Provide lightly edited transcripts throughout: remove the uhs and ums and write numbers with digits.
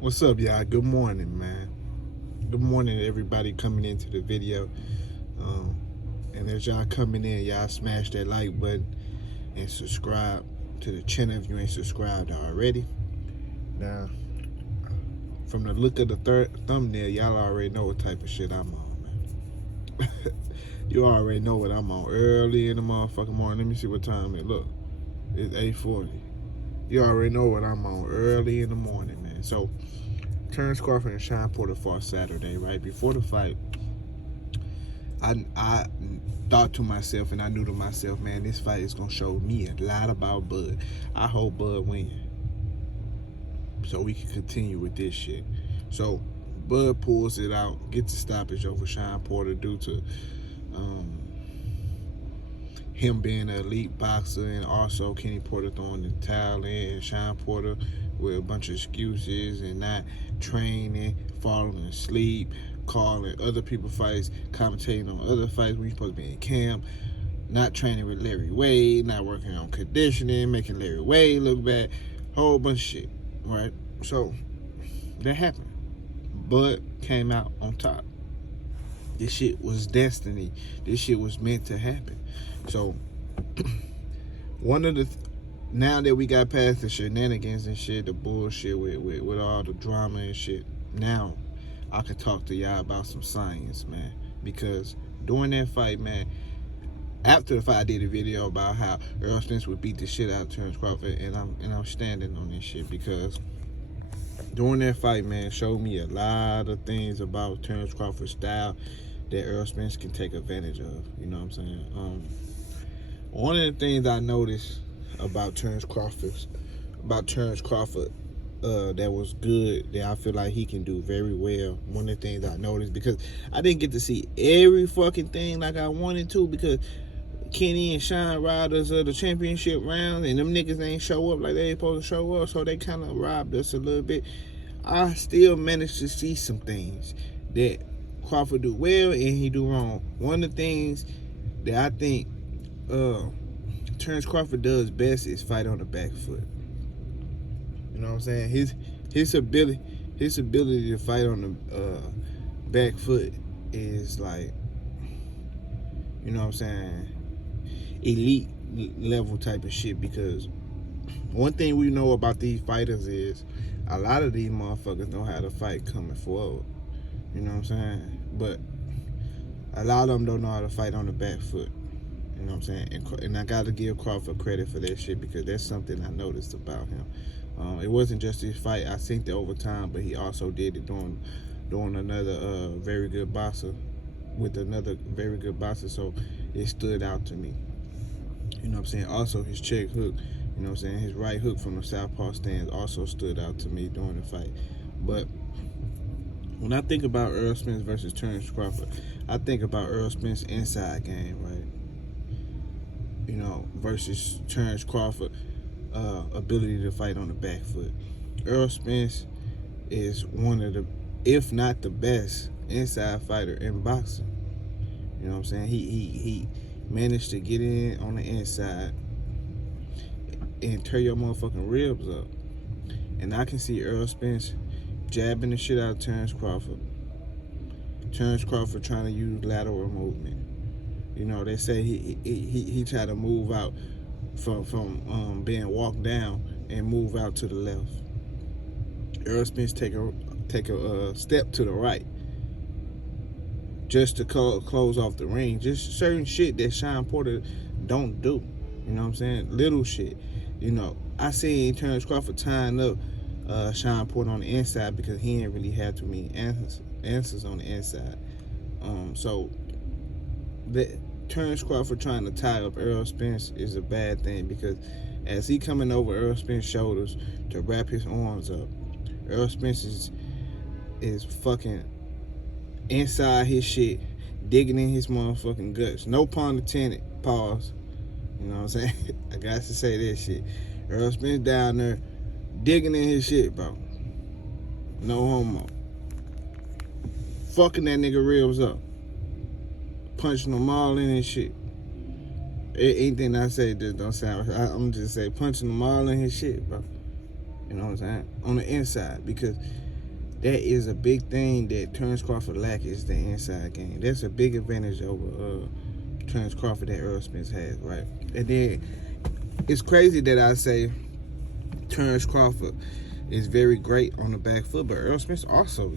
What's up, y'all? Good morning, man. Good morning to everybody coming into the video. And as y'all coming in, y'all smash that like button and subscribe to the channel if you ain't subscribed already. Now, from the look of the thumbnail, y'all already know what type of shit I'm on, man. You already know what I'm on. Early in the motherfucking morning. Let me see what time it look. It's 8:40. You already know what I'm on. Early in the morning, man. So, Terence Crawford and Sean Porter fought Saturday, right? Before the fight, I thought to myself, and I knew to myself, man, this fight is gonna show me a lot about Bud. I hope Bud win, so we can continue with this shit. So Bud pulls it out, gets the stoppage over Sean Porter due to him being an elite boxer, and also Kenny Porter throwing the towel in, and Sean Porter with a bunch of excuses and not training, falling asleep, calling other people's fights, commentating on other fights when you're supposed to be in camp, not training with Larry Wade, not working on conditioning, making Larry Wade look bad, whole bunch of shit, right? So that happened. Bud came out on top. This shit was destiny. This shit was meant to happen. So now that we got past the shenanigans and shit, the bullshit with all the drama and shit, now I can talk to y'all about some science, man. Because during that fight, man, after the fight, I did a video about how Errol Spence would beat the shit out of Terence Crawford, and I'm standing on this shit because during that fight, man, showed me a lot of things about Terence Crawford's style that Errol Spence can take advantage of. You know what I'm saying? One of the things I noticed about Terence Crawford that was good, that I feel like he can do very well. One of the things I noticed, because I didn't get to see every fucking thing like I wanted to, because Kenny and Sean robbed us of the championship round, and them niggas ain't show up like they supposed to show up, so they kind of robbed us a little bit. I still managed to see some things that Crawford do well and he do wrong. One of the things that I think Terence Crawford does best is fight on the back foot. You know what I'm saying? His ability to fight on the back foot is like, you know what I'm saying, elite level type of shit. Because one thing we know about these fighters is a lot of these motherfuckers know how to fight coming forward. You know what I'm saying? But a lot of them don't know how to fight on the back foot. You know what I'm saying? And I got to give Crawford credit for that shit, because that's something I noticed about him. It wasn't just his fight. I think that over time, but he also did it during another very good boxer, with another very good boxer. So it stood out to me. You know what I'm saying? Also, his check hook, you know what I'm saying, his right hook from the southpaw stance also stood out to me during the fight. But when I think about Errol Spence versus Terence Crawford, I think about Errol Spence's inside game, right? You know, versus Terence Crawford ability to fight on the back foot. Errol Spence is one of the, if not the best, inside fighter in boxing. You know what I'm saying? He managed to get in on the inside and tear your motherfucking ribs up. And I can see Errol Spence jabbing the shit out of Terence Crawford. Terence Crawford trying to use lateral movement. You know, they say he tried to move out from being walked down and move out to the left. Errol Spence take a step to the right just to close off the ring. Just certain shit that Sean Porter don't do. You know what I'm saying? Little shit. You know, I seen Terence Crawford tying up Sean Porter on the inside because he didn't really have too many answers on the inside. So the Terence Crawford trying to tie up Errol Spence is a bad thing, because as he coming over Errol Spence's shoulders to wrap his arms up, Errol Spence is fucking inside his shit, digging in his motherfucking guts. No pun intended. Pause. You know what I'm saying? I got to say that shit. Errol Spence down there digging in his shit, bro. No homo. Fucking that nigga ribs up. Punching them all in his shit. Anything I say just don't sound. I'm just say punching them all in his shit, bro. You know what I'm saying? On the inside, because that is a big thing that Terence Crawford lacks, is the inside game. That's a big advantage over Terence Crawford that Errol Spence has, right? And then it's crazy that I say Terence Crawford is very great on the back foot, but Errol Spence also is.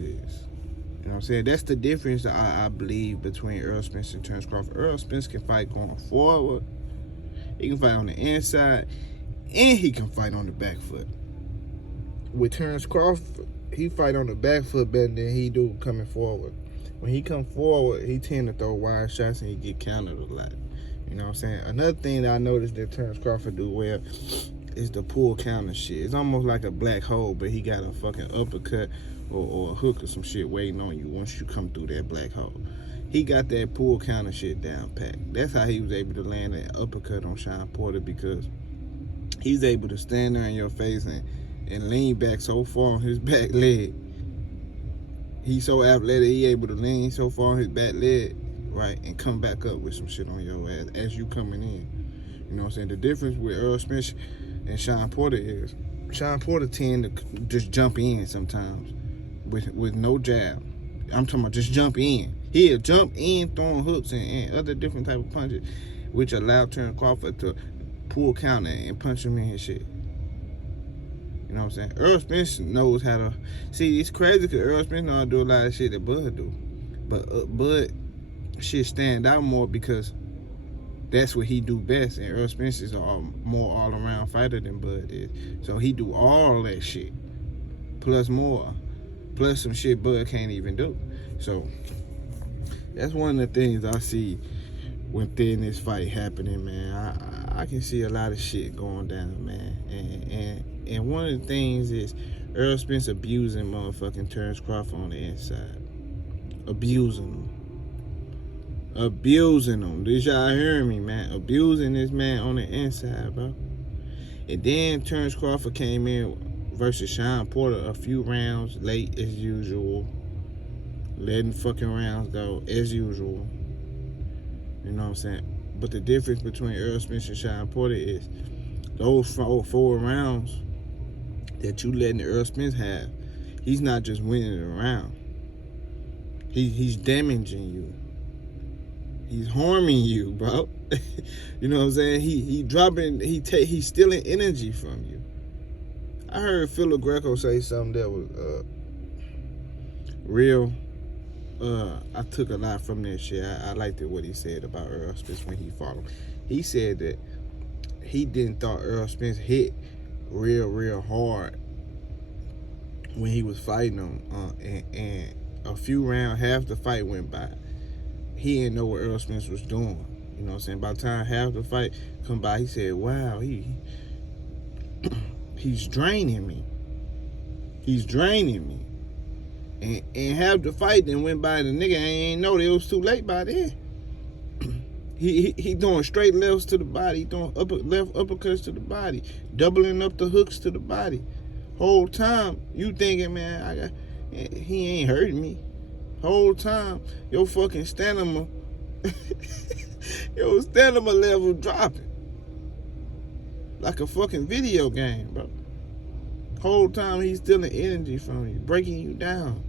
You know what I'm saying? That's the difference that I believe between Errol Spence and Terence Crawford. Errol Spence can fight going forward. He can fight on the inside. And he can fight on the back foot. With Terence Crawford, he fight on the back foot better than he do coming forward. When he come forward, he tend to throw wide shots and he get countered a lot. You know what I'm saying? Another thing that I noticed that Terence Crawford do well is the pull counter shit. It's almost like a black hole, but he got a fucking uppercut or a hook or some shit waiting on you once you come through that black hole. He got that pull counter shit down pat. That's how he was able to land that uppercut on Sean Porter, because he's able to stand there in your face and lean back so far on his back leg. He's so athletic, he able to lean so far on his back leg, right, and come back up with some shit on your ass as you coming in. You know what I'm saying? The difference with Errol Spence and Sean Porter is Sean Porter tend to just jump in sometimes with no jab. I'm talking about just jump in. He'll jump in throwing hooks and other different type of punches, which allow Terence Crawford to pull counter and punch him in his shit. You know what I'm saying? Errol Spence knows how to... See, it's crazy because Errol Spence knows how to do a lot of shit that Bud do. But Bud shit stand out more because that's what he do best. And Errol Spence is a more all-around fighter than Bud is. So he do all that shit. Plus more. Plus some shit Bud can't even do. So that's one of the things I see within this fight happening, man. I can see a lot of shit going down, man. And one of the things is Errol Spence abusing motherfucking Terence Crawford on the inside. Abusing him. This y'all hearing me, man. Abusing this man on the inside, bro. And then Terence Crawford came in versus Sean Porter a few rounds late as usual. Letting fucking rounds go as usual. You know what I'm saying? But the difference between Errol Spence and Sean Porter is those four rounds that you letting Errol Spence have, he's not just winning the round. He's damaging you. He's harming you, bro. You know what I'm saying? He's stealing energy from you. I heard Philo Greco say something that was real. I took a lot from that shit. I liked it what he said about Errol Spence when he fought him. He said that he didn't thought Errol Spence hit real hard when he was fighting him. And a few rounds, half the fight went by. He didn't know what Errol Spence was doing. You know what I'm saying? By the time half the fight come by, he said, wow, he's draining me. He's draining me. And half the fight then went by, the nigga ain't know that it was too late by then. He throwing straight lefts to the body, he throwing left uppercuts to the body, doubling up the hooks to the body. Whole time you thinking, man, he ain't hurting me. Whole time your fucking stamina, your stamina level dropping like a fucking video game, bro. Whole time he's stealing energy from you, breaking you down.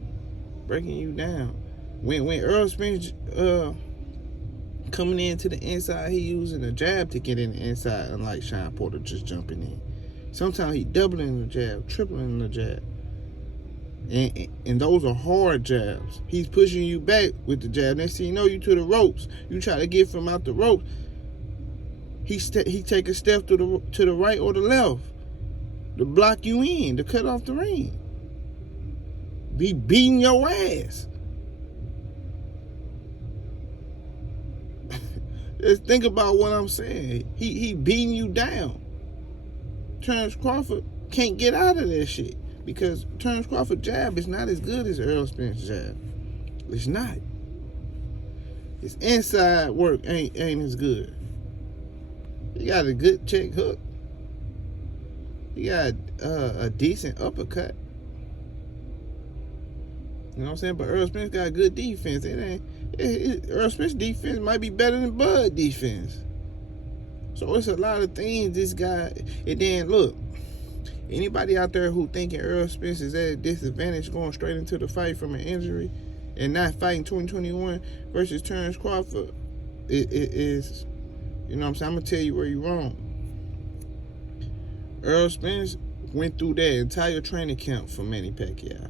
When Errol Spence coming into the inside, he using a jab to get in the inside, unlike Sean Porter just jumping in. Sometimes he doubling the jab, tripling the jab. And those are hard jabs. He's pushing you back with the jab. Next thing you know, you to the ropes. You try to get from out the ropes. He take a step to the right or the left to block you in, to cut off the ring. Be beating your ass. Just think about what I'm saying. He beating you down. Terence Crawford can't get out of that shit because Terence Crawford jab is not as good as Errol Spence jab. It's not. His inside work ain't as good. He got a good check hook. He got a decent uppercut. You know what I'm saying? But Errol Spence got good defense. Errol Spence defense might be better than Bud defense. So it's a lot of things this guy. And then look, Anybody out there who thinking Errol Spence is at a disadvantage going straight into the fight from an injury and not fighting 2021 versus Terence Crawford, it is, you know what I'm saying? I'm going to tell you where you're wrong. Errol Spence went through that entire training camp for Manny Pacquiao.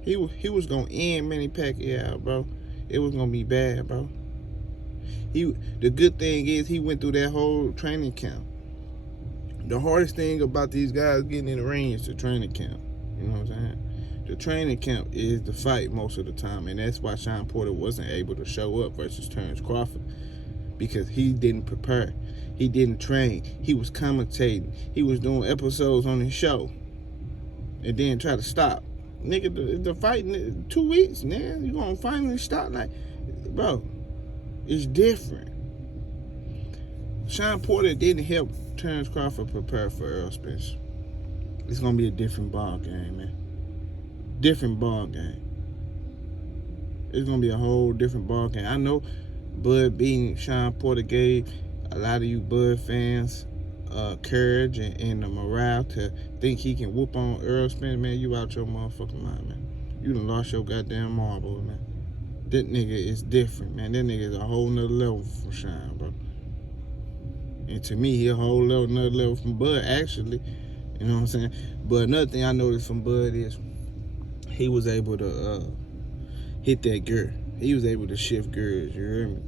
He was going to end Manny Pacquiao, bro. It was going to be bad, bro. The good thing is he went through that whole training camp. The hardest thing about these guys getting in the ring is the training camp. You know what I'm saying? The training camp is the fight most of the time, and that's why Sean Porter wasn't able to show up versus Terence Crawford, because he didn't prepare. He didn't train. He was commentating. He was doing episodes on his show, and then try to stop. Nigga, the fight in 2 weeks, man. You gonna finally stop? Like, bro, it's different. Sean Porter didn't help Terence Crawford prepare for Errol Spence. It's gonna be a different ball game, man. Different ball game. It's gonna be a whole different ball game. I know Bud beating Sean Porter gave a lot of you Bud fans courage and the morale to think he can whoop on Errol Spence. Man, you out your motherfucking mind, man. You done lost your goddamn marbles, man. That nigga is different, man. That nigga is a whole nother level from Sean, bro. And to me, he a whole another level from Bud, actually. You know what I'm saying? But another thing I noticed from Bud is he was able to hit that gear. He was able to shift gears, you hear me?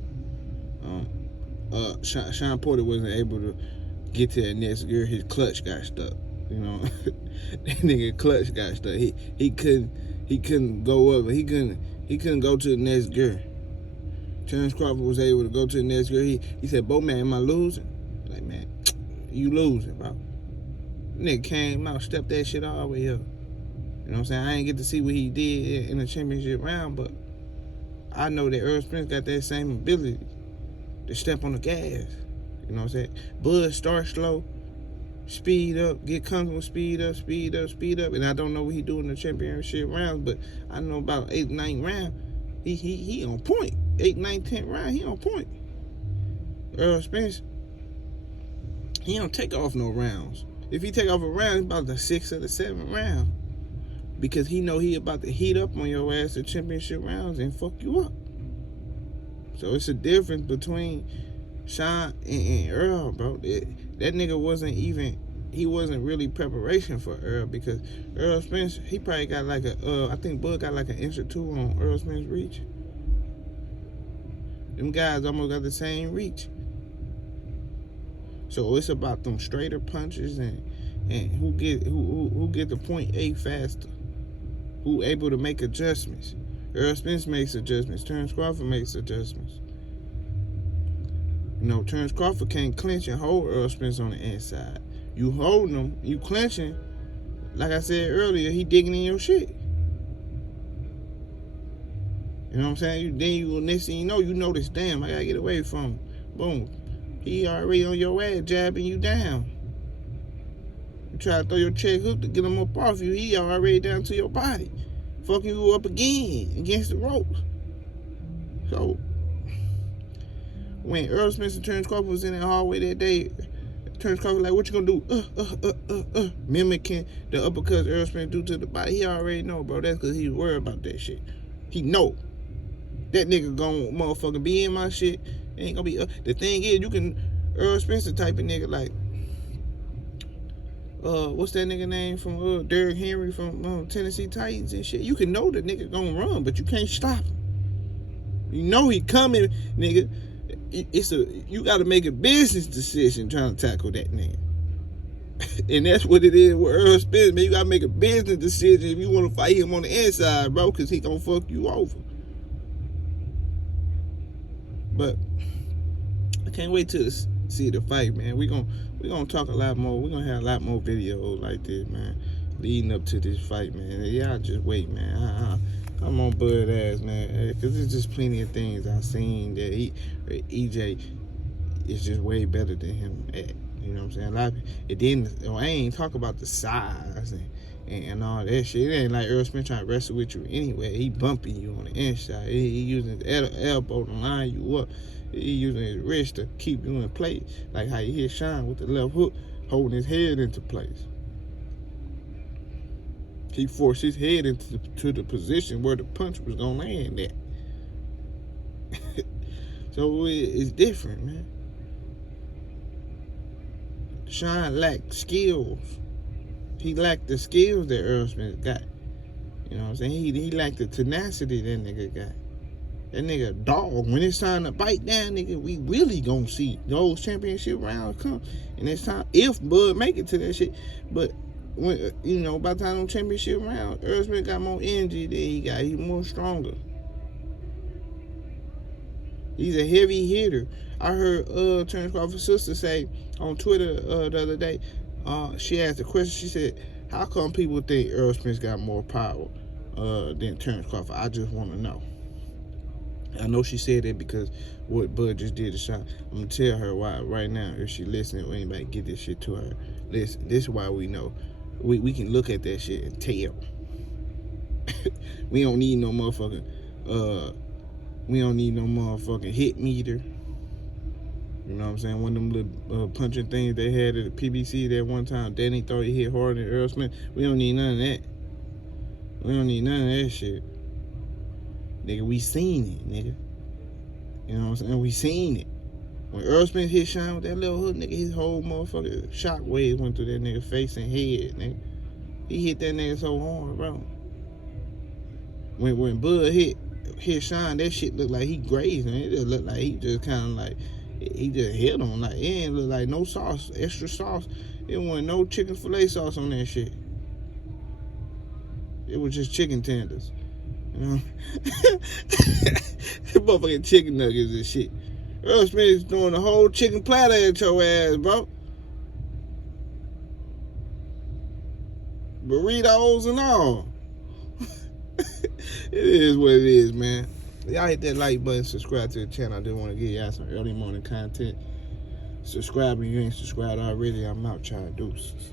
Sean Porter wasn't able to get to that next gear. His clutch got stuck, you know? That nigga clutch got stuck. He couldn't go up. He couldn't go to the next gear. Terence Crawford was able to go to the next gear. He said, "Bo, man, am I losing?" Like, man, you losing, bro. Nigga came out, stepped that shit all the way up. You know what I'm saying? I ain't get to see what he did in the championship round, but I know that Errol Spence got that same ability to step on the gas. You know what I'm saying? Bud start slow, speed up, get comfortable, speed up. And I don't know what he do in the championship rounds, but I know about 8th, 9th round, he on point. 8th, 9th, 10th round, he on point. Errol Spence, he don't take off no rounds. If he take off a round, it's about the 6th or the 7th round. Because he know he about to heat up on your ass at championship rounds and fuck you up. So it's a difference between Sean and Errol, bro. That nigga wasn't really preparation for Errol, because Errol Spence, he probably got like I think Bud got like an inch or two on Errol Spence's reach. Them guys almost got the same reach. So it's about them straighter punches and who get the point A faster. Who able to make adjustments. Errol Spence makes adjustments. Terence Crawford makes adjustments. You know, Terence Crawford can't clinch and hold Errol Spence on the inside. You holding him, you clinching. Like I said earlier, he digging in your shit. You know what I'm saying? Next thing you know this, damn, I gotta get away from him. Boom. He already on your ass, jabbing you down. You try to throw your check hook to get him up off you, he already down to your body. Fucking you up again against the ropes. So, when Errol Spence and Terence Crawford was in the hallway that day, Terence Crawford like, what you gonna do? Mimicking the uppercuts Errol Spence do to the body. He already know, bro. That's because he worried about that shit. He know. That nigga gonna motherfucking be in my shit. Ain't gonna be. The thing is, Errol Spence the type of nigga like, what's that nigga name from Derrick Henry from Tennessee Titans and shit. You can know the nigga gonna run, but you can't stop him. You know he coming, nigga. You gotta make a business decision trying to tackle that nigga. And that's what it is with Errol Spence, man. You gotta make a business decision if you wanna fight him on the inside, bro, cause he gonna fuck you over. But I can't wait to see the fight, man. We gonna talk a lot more. We're gonna have a lot more videos like this, man, leading up to this fight, man. Y'all just wait, man. I'm on Bud ass, man, because there's just plenty of things I've seen that EJ is just way better than him at. You know what I'm saying? A lot of, it didn't. I ain't talk about the size and all that shit. It ain't like Errol Spence trying to wrestle with you anyway. He bumping you on the inside. He using his elbow to line you up. He using his wrist to keep you in place. Like how you hit Sean with the left hook, holding his head into place. He forced his head into the position where the punch was gonna land at. So it's different, man. Sean lacked skills. He lacked the skills that Errol Spence got. You know what I'm saying? He lacked the tenacity that nigga got. That nigga a dog. When it's time to bite down, nigga, we really gonna see those championship rounds come. And it's time, if Bud make it to that shit. But when, you know, by the time them championship round, Errol Spence got more energy than he got. He's more stronger. He's a heavy hitter. I heard Terence Crawford's sister say on Twitter the other day, she asked a question. She said, how come people think Errol Spence got more power than Terence Crawford? I just want to know. I know she said that because what Bud just did to Sean. I'm going to tell her why right now, if she listening or anybody get this shit to her. Listen, this is why we know. We can look at that shit and tell. We don't need no motherfucking hit meter. You know what I'm saying? One of them little punching things they had at the PBC that one time. Danny thought he hit harder than Errol Spence. We don't need none of that. We don't need none of that shit. Nigga, we seen it, nigga. You know what I'm saying? We seen it. When Errol Spence hit Sean with that little hook, nigga, his whole motherfucking shockwave went through that nigga face and head, nigga. He hit that nigga so hard, bro. When Bud hit Sean, that shit looked like he grazed him. It just looked like he just kind of like, he just hit him. Like, it ain't look like no sauce, extra sauce. It wasn't no chicken filet sauce on that shit. It was just chicken tenders. You know? Motherfucking chicken nuggets and shit. Errol Spence throwing the whole chicken platter at your ass, bro. Burritos and all. It is what it is, man. Y'all hit that like button, subscribe to the channel. I just want to give y'all some early morning content. Subscribe if you ain't subscribed already. I'm out, y'all. Deuces.